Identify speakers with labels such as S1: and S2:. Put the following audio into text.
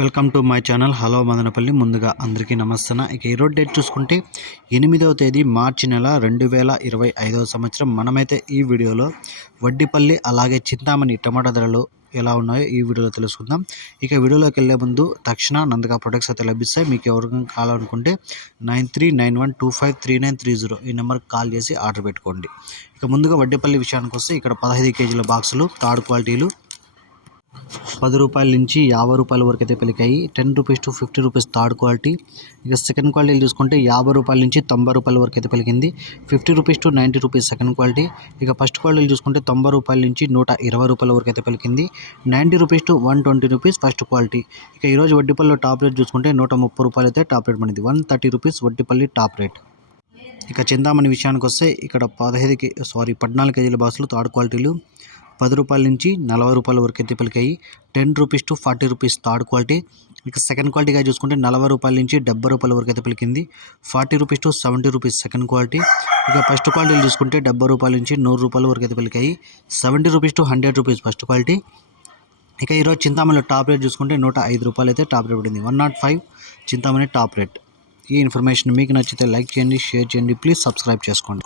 S1: Welcome to my channel. Hello Madanapalli. ముందుగా అందరికీ నమస్తన ఇక ఈరోజు డేట్ చూసుకుంటే ఎనిమిదవ తేదీ మార్చి నెల రెండు వేల ఇరవై ఐదవ సంవత్సరం. మనమైతే ఈ వీడియోలో వడ్డిపల్లి అలాగే చింతామణి టమాటా ధరలు ఎలా ఉన్నాయో ఈ వీడియోలో తెలుసుకుందాం. ఇక వీడియోలోకి వెళ్ళే ముందు తక్షణ నందక ప్రొడక్ట్స్ అయితే లభిస్తాయి. మీకు ఎవరికైనా కావాలనుకుంటే nine three nine one two five three nine three zero ఈ నెంబర్కి కాల్ చేసి ఆర్డర్ పెట్టుకోండి. ఇక ముందుగా వడ్డీపల్లి విషయానికి వస్తే ఇక్కడ పదహైదు కేజీల బాక్సులు థర్డ్ క్వాలిటీలు పది రూపాయల నుంచి యాభై రూపాయల వరకు అయితే పెరిగాయి. Ten rupees to fifty rupees third quality. ఇక సెకండ్ క్వాలిటీ చూసుకుంటే యాభై రూపాయల నుంచి తొంభై రూపాయల వరకు అయితే పలికింది fifty rupees to ninety rupees second quality. ఇక ఫస్ట్ క్వాలిటీ చూసుకుంటే తొంభై రూపాయల నుంచి నూట ఇరవై రూపాయల వరకు అయితే పలికింది ninety rupees to one twenty rupees first quality. ఇక ఈరోజు వడ్డీపల్లి టాప్ రేట్ చూసుకుంటే నూట ముప్పై రూపాయలు అయితే టాప్ రేట్ పడింది. One thirty rupees Vaddipalli top rate. ఇక చింతామణి విషయానికి వస్తే ఇక్కడ పదహైదు కే సారీ పద్నాలుగు కేజీల బాక్సులు థర్డ్ క్వాలిటీలు. పది రూపాయల నుంచి నలభై రూపాయల వరకు అయితే పలికాయి. Ten rupees to forty rupees third quality. ఇక సెకండ్ క్వాలిటీగా చూసుకుంటే నలభై రూపాయల నుంచి డెబ్బై రూపాయల వరకు అయితే పలికింది. Forty rupees to seventy rupees second quality. ఇక ఫస్ట్ క్వాలిటీలు చూసుకుంటే డెబ్బై రూపాయల నుంచి నూరు రూపాయల వరకు అయితే పలికాయి. Seventy rupees to hundred rupees first quality. ఇక ఈరోజు చింతామణిలో టాప్ రేట్ చూసుకుంటే నూట ఐదు రూపాయలు అయితే టాప్ రేట్ పడింది. One not five Chintamani top rate. ఈ ఇన్ఫర్మేషన్ మీకు నచ్చితే లైక్ చేయండి షేర్ చేయండి ప్లీజ్ సబ్స్క్రైబ్ చేసుకోండి.